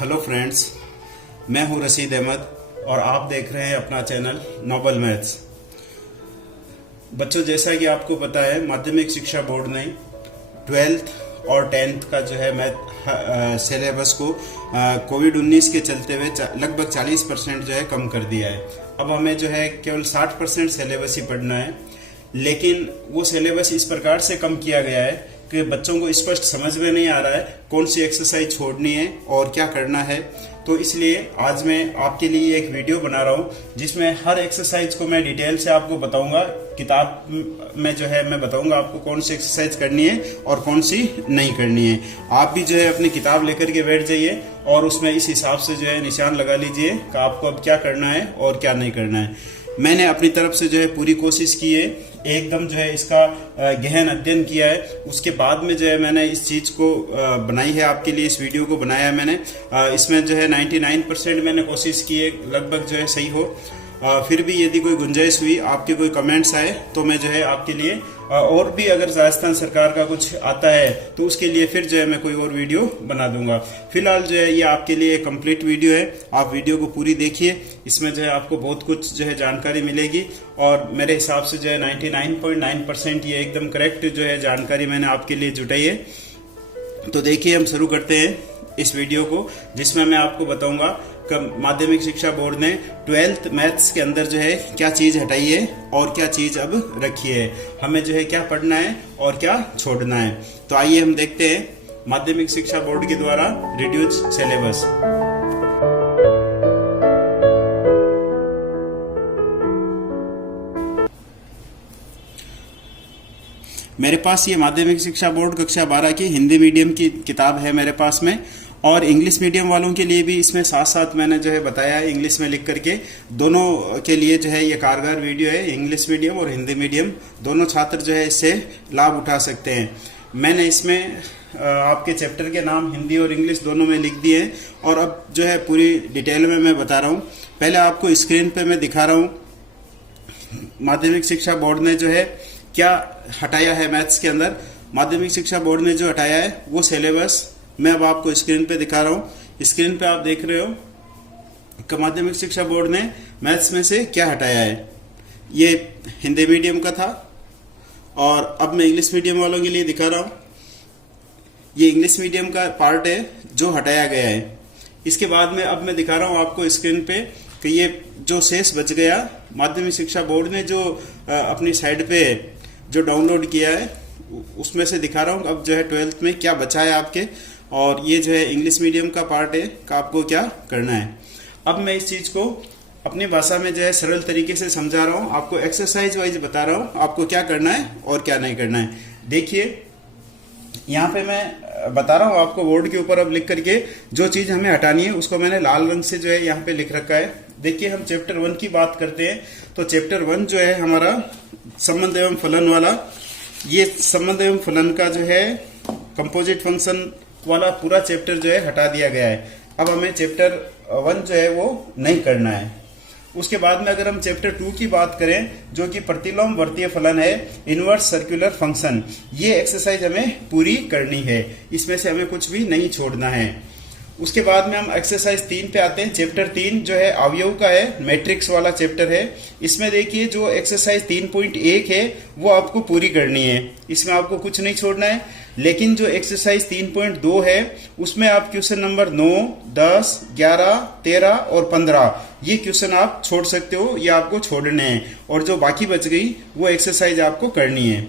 Hello friends, मैं हूं रशीद अहमद और आप देख रहे हैं अपना चैनल नोबल मैथ्स। बच्चों, जैसा कि आपको पता है, माध्यमिक शिक्षा बोर्ड ने 12th और 10th का जो है मैथ सिलेबस को कोविड-19 के चलते हुए लगभग 40% जो है कम कर दिया है। अब हमें जो है केवल 60% सिलेबस ही पढ़ना है, लेकिन वो सिलेबस इस प्रकार से कम किया गया है कि बच्चों को स्पष्ट समझ में नहीं आ रहा है कौन सी एक्सरसाइज छोड़नी है और क्या करना है। तो इसलिए आज मैं आपके लिए एक वीडियो बना रहा हूँ जिसमें हर एक्सरसाइज को मैं डिटेल से आपको बताऊंगा। किताब में जो है मैं बताऊंगा आपको कौन सी एक्सरसाइज करनी है और कौन सी नहीं करनी है। आप भी जो है अपनी किताब लेकर के बैठ जाइए और उसमें इस हिसाब से जो है निशान लगा लीजिए कि आपको अब क्या करना है और क्या नहीं करना है। मैंने अपनी तरफ से जो है पूरी कोशिश की है, एकदम जो है इसका गहन अध्ययन किया है। उसके बाद में जो है मैंने इस चीज़ को बनाई है, आपके लिए इस वीडियो को बनाया है मैंने। इसमें जो है 99% मैंने कोशिश की है लगभग जो है सही हो। फिर भी यदि कोई गुंजाइश हुई, आपके कोई कमेंट्स आए, तो मैं जो है आपके लिए और भी अगर राजस्थान सरकार का कुछ आता है तो उसके लिए फिर जो है मैं कोई और वीडियो बना दूंगा। फिलहाल जो है ये आपके लिए एक कंप्लीट वीडियो है, आप वीडियो को पूरी देखिए। इसमें जो है आपको बहुत कुछ जो है जानकारी मिलेगी और मेरे हिसाब से जो है 99.9% ये एकदम करेक्ट जो है जानकारी मैंने आपके लिए जुटाई है। तो देखिए, हम शुरू करते हैं इस वीडियो को, जिसमें मैं आपको बताऊंगा माध्यमिक शिक्षा बोर्ड ने 12th मैथ्स के अंदर जो है क्या चीज हटाई है और क्या चीज अब रखी है, हमें जो है क्या पढ़ना है और क्या छोड़ना है। तो आइए हम देखते हैं माध्यमिक शिक्षा बोर्ड के द्वारा रिड्यूस सिलेबस। मेरे पास ये माध्यमिक शिक्षा बोर्ड कक्षा 12 की हिंदी मीडियम की किताब है मेरे पास में, और इंग्लिश मीडियम वालों के लिए भी इसमें साथ साथ मैंने जो है बताया है इंग्लिश में लिख करके। दोनों के लिए जो है ये कारगर वीडियो है, इंग्लिश मीडियम और हिंदी मीडियम दोनों छात्र जो है इससे लाभ उठा सकते हैं। मैंने इसमें आपके चैप्टर के नाम हिंदी और इंग्लिश दोनों में लिख दिए हैं और अब जो है पूरी डिटेल में मैं बता रहा हूँ। पहले आपको स्क्रीन पर मैं दिखा रहा हूँ माध्यमिक शिक्षा बोर्ड ने जो है क्या हटाया है मैथ्स के अंदर। माध्यमिक शिक्षा बोर्ड ने जो हटाया है वो सिलेबस मैं अब आपको स्क्रीन पे दिखा रहा हूँ। स्क्रीन पे आप देख रहे हो कि माध्यमिक शिक्षा बोर्ड ने मैथ्स में से क्या हटाया है। ये हिंदी मीडियम का था और अब मैं इंग्लिश मीडियम वालों के लिए दिखा रहा हूँ। ये इंग्लिश मीडियम का पार्ट है जो हटाया गया है। इसके बाद में अब मैं दिखा रहा हूँ आपको स्क्रीन पे कि ये जो शेष बच गया, माध्यमिक शिक्षा बोर्ड ने जो अपनी साइड पे जो डाउनलोड किया है उसमें से दिखा रहा हूँ अब जो है 12th में क्या बचा है आपके। और ये जो है इंग्लिश मीडियम का पार्ट है कि आपको क्या करना है। अब मैं इस चीज़ को अपनी भाषा में जो है सरल तरीके से समझा रहा हूँ, आपको एक्सरसाइज वाइज बता रहा हूँ आपको क्या करना है और क्या नहीं करना है। देखिए, यहाँ पे मैं बता रहा हूँ आपको बोर्ड के ऊपर अब लिख करके जो चीज़ हमें हटानी है उसको मैंने लाल रंग से जो है यहाँ पे लिख रखा है। देखिए, हम चैप्टर 1 की बात करते हैं तो चैप्टर 1 जो है हमारा संबंध एवं फलन वाला, ये संबंध एवं फलन का जो है कंपोजिट फंक्शन वाला पूरा चैप्टर जो है हटा दिया गया है। अब हमें चैप्टर 1 जो है वो नहीं करना है। उसके बाद में अगर हम चैप्टर 2 की बात करें जो कि प्रतिलोम वर्तीय फलन है, इनवर्स सर्कुलर फंक्शन, ये एक्सरसाइज हमें पूरी करनी है, इसमें से हमें कुछ भी नहीं छोड़ना है। उसके बाद में हम एक्सरसाइज 3 पे आते हैं। चैप्टर 3 जो है अवयव का है, मैट्रिक्स वाला चैप्टर है। इसमें देखिए जो एक्सरसाइज 3.1 है वो आपको पूरी करनी है, इसमें आपको कुछ नहीं छोड़ना है। लेकिन जो एक्सरसाइज 3.2 है उसमें आप क्वेश्चन नंबर 9, 10, 11, 13 और 15 ये क्वेश्चन आप छोड़ सकते हो, ये आपको छोड़ने हैं, और जो बाकी बच गई वो एक्सरसाइज आपको करनी है।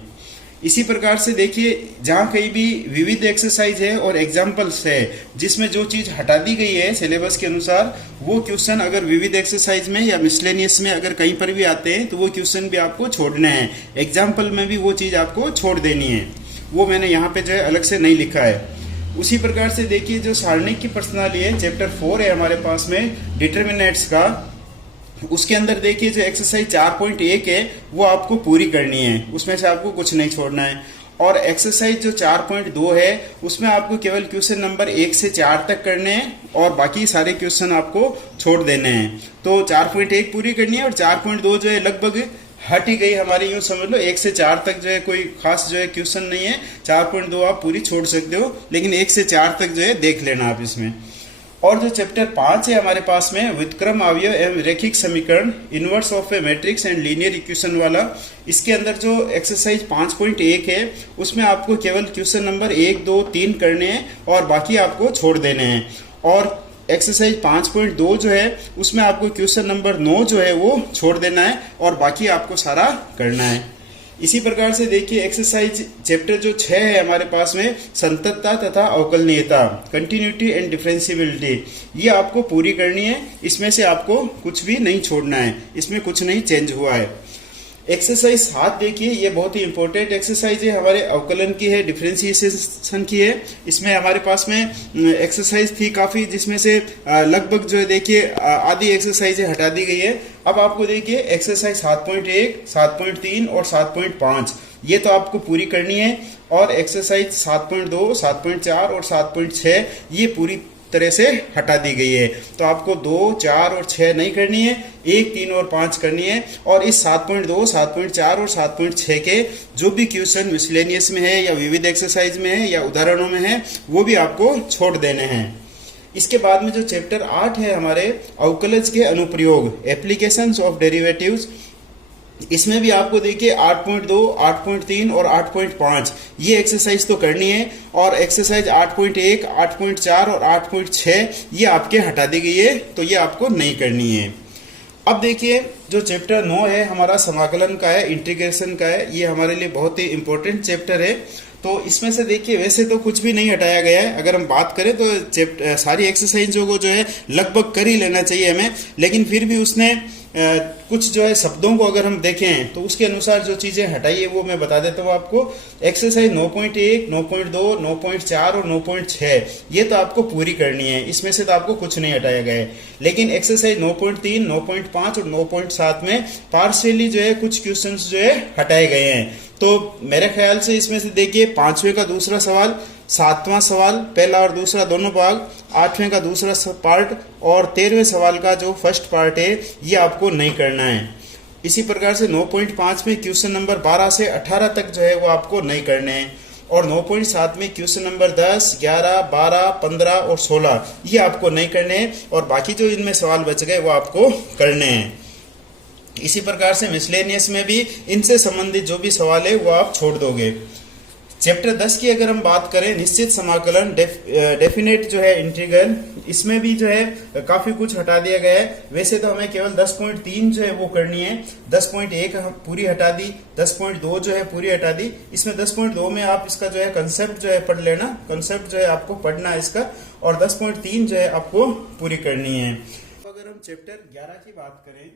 इसी प्रकार से देखिए, जहां कहीं भी विविध एक्सरसाइज है और एग्जाम्पल्स है जिसमें जो चीज हटा दी गई है सिलेबस के अनुसार, वो क्वेश्चन अगर विविध एक्सरसाइज में या मिसलेनियस में अगर कहीं पर भी आते हैं तो वो क्वेश्चन भी आपको छोड़ने हैं। एग्जाम्पल में भी वो चीज आपको छोड़ देनी है, वो मैंने यहाँ पे जो है अलग से नहीं लिखा है। उसी प्रकार से देखिए जो सारणिक की प्रश्नावली है, चैप्टर 4 है हमारे पास में डिटर्मिनेंट्स का, उसके अंदर देखिए जो एक्सरसाइज 4.1 है वो आपको पूरी करनी है, उसमें से आपको कुछ नहीं छोड़ना है। और एक्सरसाइज जो 4.2 है उसमें आपको केवल क्वेश्चन नंबर 1 से 4 तक करने हैं और बाकी सारे क्वेश्चन आपको छोड़ देने हैं। तो 4.1 पूरी करनी है और 4.2 जो है लगभग हट ही गई हमारी, यूं समझ लो 1 से 4 तक जो है कोई खास जो है क्वेश्चन नहीं है। 4.2 आप पूरी छोड़ सकते हो, लेकिन 1 से 4 तक जो है देख लेना आप इसमें। और जो चैप्टर 5 है हमारे पास में व्युत्क्रम अवयव एवं रैखिक समीकरण inverse of A matrix and linear equation वाला, इसके अंदर जो एक्सरसाइज 5.1 है उसमें आपको केवल क्वेश्चन नंबर 1, 2, 3 करने हैं और बाकी आपको छोड़ देने हैं। और एक्सरसाइज 5.2 जो है उसमें आपको क्वेश्चन नंबर 9 जो है वो छोड़ देना है और बाकी आपको सारा करना है। इसी प्रकार से देखिए एक्सरसाइज चैप्टर जो 6 है हमारे पास में संततता तथा अवकलनीयता, कंटिन्यूटी एंड डिफरेंशियबिलिटी, ये आपको पूरी करनी है। इसमें से आपको कुछ भी नहीं छोड़ना है, इसमें कुछ नहीं चेंज हुआ है। एक्सरसाइज 7 देखिए, ये बहुत ही इंपॉर्टेंट एक्सरसाइज है, हमारे अवकलन की है, डिफरेंशिएशन की है। इसमें हमारे पास में एक्सरसाइज थी काफी, जिसमें से लगभग जो है देखिए आधी एक्सरसाइज हटा दी गई है। अब आपको देखिए एक्सरसाइज 7.1, 7.3 और 7.5 ये तो आपको पूरी करनी है। और एक्सरसाइज 7.2, 7.4 और 7.6 ये पूरी तरह से हटा दी गई है। तो आपको 2, 4 और 6 नहीं करनी है, 1, 3 और 5 करनी है। और इस 7.2, 7.4 और 7.6 के जो भी क्वेश्चन मिसलेनियस में है या विविध एक्सरसाइज में है या उदाहरणों में है वो भी आपको छोड़ देने हैं। इसके बाद में जो चैप्टर 8 है हमारे अवकलज के अनुप्रयोग, एप्लीकेशंस ऑफ डेरिवेटिव्स, इसमें भी आपको देखिए 8.2, 8.3 और 8.5 ये एक्सरसाइज तो करनी है। और एक्सरसाइज 8.1, 8.4 और 8.6 ये आपके हटा दी गई है, तो ये आपको नहीं करनी है। अब देखिए जो चैप्टर 9 है हमारा समाकलन का है, इंटीग्रेशन का है, ये हमारे लिए बहुत ही इंपॉर्टेंट चैप्टर है। तो इसमें से देखिए वैसे तो कुछ भी नहीं हटाया गया है, अगर हम बात करें तो सारी एक्सरसाइजों को जो है लगभग कर ही लेना चाहिए हमें, लेकिन फिर भी उसने कुछ जो है शब्दों को अगर हम देखें तो उसके अनुसार जो चीजें हटाई है वो मैं बता देता हूँ आपको। एक्सरसाइज 9.1, 9.2, 9.4 और 9.6 ये तो आपको पूरी करनी है, इसमें से तो आपको कुछ नहीं हटाया गया है। लेकिन एक्सरसाइज 9.3, 9.5 और 9.7 में पार्शियली जो है कुछ क्वेश्चंस जो है हटाए गए हैं। तो मेरे ख्याल से इसमें से देखिए 5वें का दूसरा सवाल, 7वां सवाल पहला और दूसरा दोनों भाग, 8वें का दूसरा पार्ट और 13वें सवाल का जो फर्स्ट पार्ट है ये आपको नहीं करना है। इसी प्रकार से 9.5 में क्वेश्चन नंबर 12 से 18 तक जो है वो आपको नहीं करने हैं। और 9.7 में क्वेश्चन नंबर 10, 11, 12, 15 और 16 ये आपको नहीं करने हैं और बाकी जो इनमें सवाल बच गए वो आपको करने हैं। इसी प्रकार से मिसलेनियस में भी इनसे संबंधित जो भी सवाल है वो आप छोड़ दोगे। चैप्टर 10 की अगर हम बात करें, निश्चित समाकलन, डेफिनेट जो है इंटीग्रल, इसमें भी जो है काफी कुछ हटा दिया गया है। वैसे तो हमें केवल 10.3 जो है वो करनी है, 10.1 पूरी हटा दी, 10.2 जो है पूरी हटा दी। इसमें 10.2 में आप इसका जो है कंसेप्ट जो है पढ़ लेना, कंसेप्ट जो है आपको पढ़ना है इसका, और 10.3 जो है आपको पूरी करनी है। अगर हम चैप्टर 11 की बात करें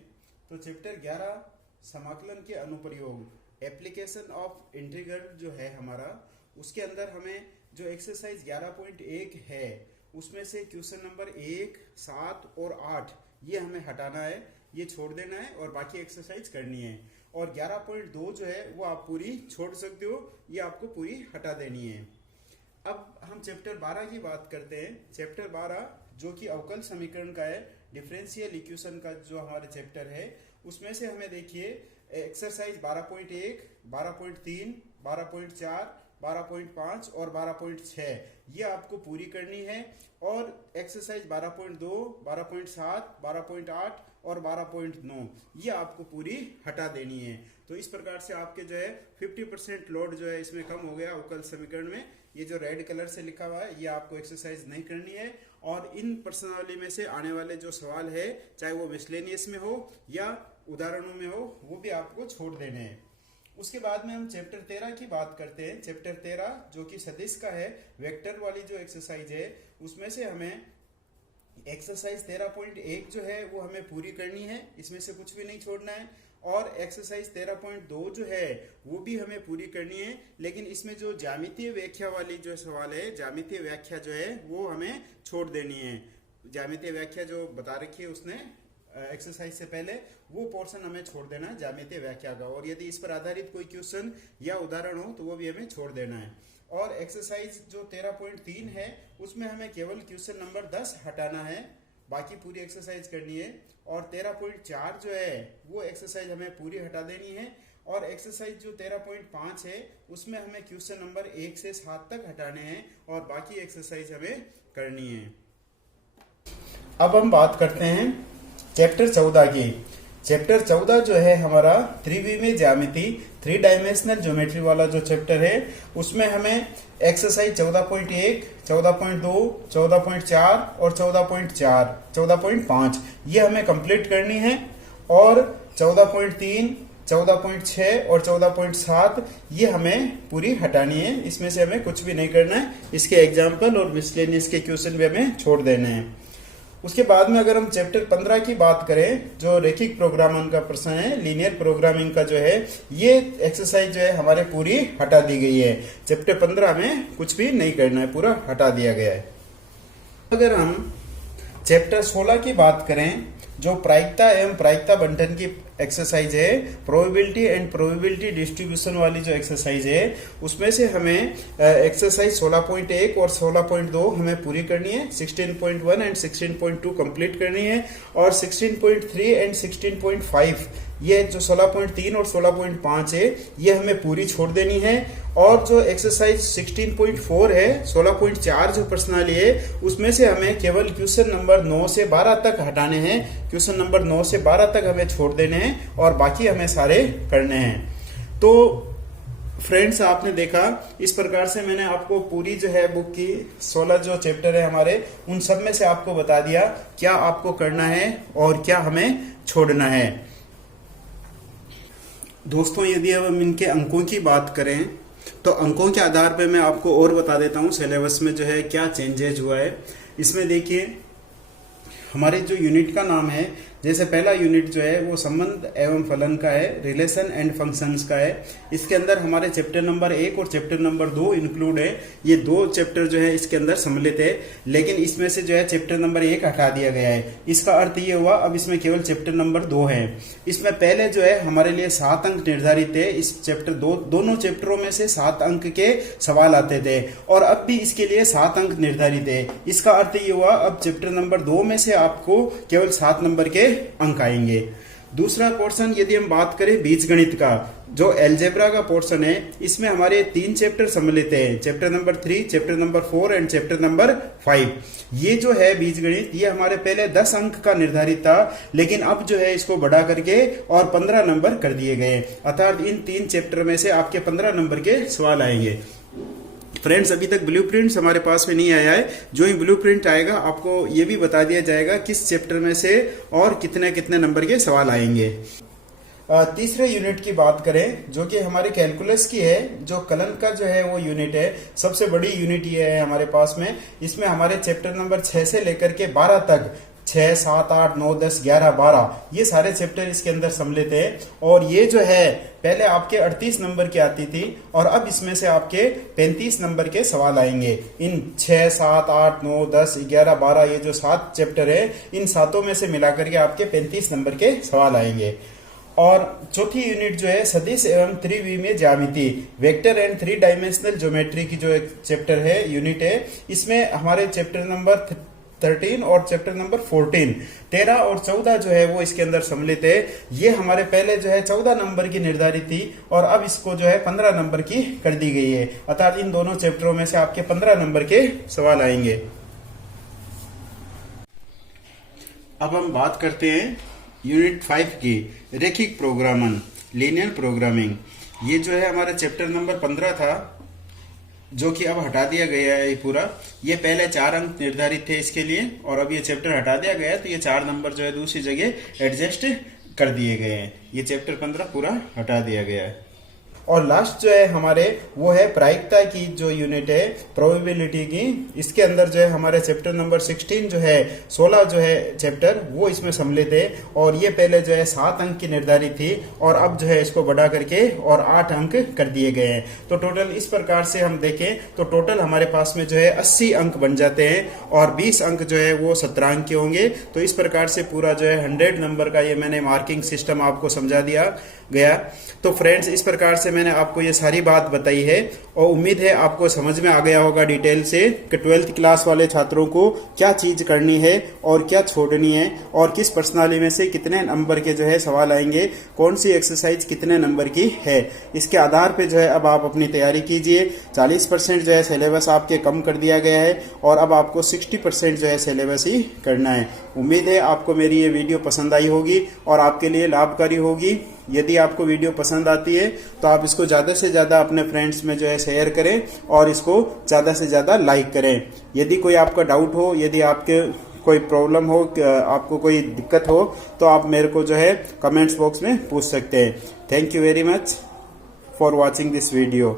तो चैप्टर 11 समाकलन के अनुप्रयोग, एप्लीकेशन ऑफ इंटीग्रल जो है हमारा, उसके अंदर हमें जो एक्सरसाइज 11.1 है उसमें से क्वेश्चन नंबर 1, 7 और 8 ये हमें हटाना है, ये छोड़ देना है और बाकी एक्सरसाइज करनी है। और 11.2 जो है वो आप पूरी छोड़ सकते हो, ये आपको पूरी हटा देनी है। अब हम चैप्टर 12 की बात करते हैं। चैप्टर 12 जो कि अवकल समीकरण का है, डिफरेंशियल इक्वेशन का जो हमारा चैप्टर है, उसमें से हमें देखिए एक्सरसाइज 12.1, 12.3, 12.4, 12.5 और 12.6 ये आपको पूरी करनी है। और एक्सरसाइज 12.2, 12.7, 12.8 और 12.9 ये आपको पूरी हटा देनी है। तो इस प्रकार से आपके जो है 50% लोड जो है इसमें कम हो गया अवकल समीकरण में। ये जो रेड कलर से लिखा हुआ है ये आपको एक्सरसाइज नहीं करनी है। और इन प्रश्नावली में से आने वाले जो सवाल है, चाहे वो मिसलेनियस में हो या उदाहरणों में हो, वो भी आपको छोड़ देने हैं। उसके बाद में हम चैप्टर 13 की बात करते हैं। चैप्टर 13 जो कि सदिश का है, वेक्टर वाली जो एक्सरसाइज है, उसमें से हमें एक्सरसाइज 13.1 जो है वो हमें पूरी करनी है, इसमें से कुछ भी नहीं छोड़ना है। और एक्सरसाइज 13.2 जो है वो भी हमें पूरी करनी है, लेकिन इसमें जो ज्यामितीय व्याख्या वाली जो सवाल है, ज्यामितीय व्याख्या जो है वो हमें छोड़ देनी है। ज्यामितीय व्याख्या जो बता रखी है उसने एक्सरसाइज से पहले, वो पोर्शन हमें छोड़ देना है ज्यामितीय व्याख्या का। और यदि इस पर आधारित कोई क्वेश्चन या उदाहरण हो तो वो भी हमें छोड़ देना है। और एक्सरसाइज जो 13.3 है उसमें हमें केवल क्वेश्चन नंबर 10 हटाना है, बाकी पूरी एक्सरसाइज करनी है। और 13.4 जो है वो एक्सरसाइज हमें पूरी हटा देनी है। और एक्सरसाइज जो 13.5 है उसमें हमें क्वेश्चन नंबर 1 से 7 तक हटाने हैं और बाकी एक्सरसाइज हमें करनी है। अब हम बात करते हैं चैप्टर 14 की। चैप्टर 14 जो है हमारा त्रिविमीय ज्यामिति, 3 डायमेंशनल ज्योमेट्री वाला जो चैप्टर है, उसमें हमें एक्सरसाइज 14.1, 14.2, 14.4 और 14.5 ये हमें कंप्लीट करनी है। और 14.3, 14.6 और 14.7 ये हमें पूरी हटानी है, इसमें से हमें कुछ भी नहीं करना है। इसके एग्जाम्पल और मिसलेनियस के क्वेश्चन भी हमें छोड़ देने हैं। उसके बाद में अगर हम चैप्टर 15 की बात करें, जो रैखिक प्रोग्रामिंग का प्रश्न है, लीनियर प्रोग्रामिंग का जो है, ये एक्सरसाइज जो है हमारे पूरी हटा दी गई है। चैप्टर 15 में कुछ भी नहीं करना है, पूरा हटा दिया गया है। अगर हम चैप्टर 16 की बात करें, जो प्रायिकता एवं प्रायिकता बंटन की एक्सरसाइज है, प्रोबेबिलिटी एंड प्रोबेबिलिटी डिस्ट्रीब्यूशन वाली जो एक्सरसाइज है, उसमें से हमें एक्सरसाइज 16.1 और 16.2 हमें पूरी करनी है, 16.1 एंड 16.2 कंप्लीट करनी है, और 16.3 एंड 16.5 ये जो 16.3 और 16.5 है ये हमें पूरी छोड़ देनी है। और जो एक्सरसाइज 16.4 है, 16.4 जो प्रश्नावली है, उसमें से हमें केवल क्वेश्चन नंबर 9 से 12 तक हटाने हैं। क्वेश्चन नंबर 9 से 12 तक हमें छोड़ देने हैं और बाकी हमें सारे करने हैं। तो फ्रेंड्स, आपने देखा इस प्रकार से मैंने आपको पूरी जो है बुक की 16 जो चैप्टर है हमारे, उन सब में से आपको बता दिया क्या आपको करना है और क्या हमें छोड़ना है। दोस्तों, यदि अब हम इनके अंकों की बात करें तो अंकों के आधार पर मैं आपको और बता देता हूं सिलेबस में जो है क्या चेंजेज हुआ है। इसमें देखिए, हमारे जो यूनिट का नाम है, जैसे पहला यूनिट जो है वो संबंध एवं फलन का है, रिलेशन एंड फंक्शंस का है। इसके अंदर हमारे चैप्टर नंबर 1 और चैप्टर नंबर 2 इंक्लूड है। ये 2 चैप्टर जो है इसके अंदर सम्मिलित है, लेकिन इसमें से जो है चैप्टर नंबर 1 हटा दिया गया है। इसका अर्थ ये हुआ अब इसमें केवल चैप्टर नंबर 2 है। इसमें पहले जो है हमारे लिए 7 अंक निर्धारित थे। इस चैप्टर दोनों चैप्टरों में से 7 अंक के सवाल आते थे और अब भी इसके लिए 7 अंक निर्धारित है। इसका अर्थ ये हुआ अब चैप्टर नंबर 2 में से आपको केवल 7 नंबर के अंक आएंगे। दूसरा पोर्शन यदि हम बात करें बीजगणित का, जो अलजेब्रा का पोर्शन है, इसमें हमारे 3 चैप्टर सम्मिलित हैं, chapter number 3, chapter number 4 and chapter number 5। ये जो है बीजगणित, ये हमारे पहले 10 अंक का निर्धारित था, लेकिन अब जो है इसको बढ़ा करके और 15 नंबर कर दिए गए। अर्थात इन 3 चैप्टर में से आपके 15 नंबर के सवाल आएंगे। फ्रेंड्स, अभी तक ब्लूप्रिंट्स हमारे पास में नहीं आया है। जो ही ब्लूप्रिंट आएगा आपको ये भी बता दिया जाएगा किस चैप्टर में से और कितने कितने नंबर के सवाल आएंगे। तीसरे यूनिट की बात करें, जो कि हमारे कैलकुलस की है, जो कलन का जो है वो यूनिट है, सबसे बड़ी यूनिट ये है हमारे पास में। इसमें हमारे चैप्टर नंबर 6 से लेकर के 12 तक, 6, 7, 8, 9, 10, 11, 12 ये सारे चैप्टर इसके अंदर सम्मिलित है। और ये जो है पहले आपके 38 नंबर की आती थी और अब इसमें से आपके 35 नंबर के सवाल आएंगे। इन 6, 7, 8, 9, 10, 11, 12 ये जो 7 चैप्टर है, इन 7 में से मिलाकर के आपके 35 नंबर के सवाल आएंगे। और चौथी यूनिट जो है सदिश एवं त्रिविमीय ज्यामिति, वेक्टर एंड 3 डायमेंशनल ज्योमेट्री की जो एक चैप्टर है, यूनिट है, इसमें हमारे चैप्टर नंबर 13 और चैप्टर नंबर 14, 13 और 14 जो है वो इसके अंदर सम्मिलित है। ये हमारे पहले जो है 14 नंबर की निर्धारित थी और अब इसको जो है 15 नंबर की कर दी गई है। अर्थात इन दोनों चैप्टरों में से आपके 15 नंबर के सवाल आएंगे। अब हम बात करते हैं यूनिट 5 की, रैखिक प्रोग्रामन, लीनियर प्रोग्रामिंग। ये जो है हमारा चैप्टर नंबर 15 था, जो कि अब हटा दिया गया है पूरा। ये पहले 4 अंक निर्धारित थे इसके लिए और अब ये चैप्टर हटा दिया गया है, तो ये 4 नंबर जो है दूसरी जगह एडजस्ट कर दिए गए हैं। ये चैप्टर 15 पूरा हटा दिया गया है। और लास्ट जो है हमारे वो है प्रायिकता की जो यूनिट है, प्रोबेबिलिटी की। इसके अंदर जो है हमारे चैप्टर नंबर 16 जो है, 16 जो है चैप्टर वो इसमें सम्मिलित है। और ये पहले जो है 7 अंक की निर्धारित थी और अब जो है इसको बढ़ा करके और 8 अंक कर दिए गए हैं। तो टोटल इस प्रकार से हम देखें तो टोटल हमारे पास में जो है 80 अंक बन जाते हैं और 20 अंक जो है वो 17 अंक के होंगे। तो इस प्रकार से पूरा जो है 100 नंबर का ये मैंने मार्किंग सिस्टम आपको समझा दिया गया। तो फ्रेंड्स, इस प्रकार से मैंने आपको ये सारी बात बताई है और उम्मीद है आपको समझ में आ गया होगा डिटेल से कि 12th क्लास वाले छात्रों को क्या चीज करनी है और क्या छोड़नी है और किस प्रश्नावली में से कितने नंबर के जो है सवाल आएंगे, कौन सी एक्सरसाइज कितने नंबर की है। इसके आधार पे जो है अब आप अपनी तैयारी कीजिए। 40% जो है सिलेबस आपके कम कर दिया गया है और अब आपको 60% जो है सिलेबस ही करना है। उम्मीद है आपको मेरी ये वीडियो पसंद आई होगी और आपके लिए लाभकारी होगी। यदि आपको वीडियो पसंद आती है तो आप इसको ज़्यादा से ज़्यादा अपने फ्रेंड्स में जो है शेयर करें और इसको ज़्यादा से ज़्यादा लाइक करें। यदि कोई आपका डाउट हो, यदि आपके कोई प्रॉब्लम हो, आपको कोई दिक्कत हो तो आप मेरे को जो है कमेंट्स बॉक्स में पूछ सकते हैं। Thank you very much for watching this video.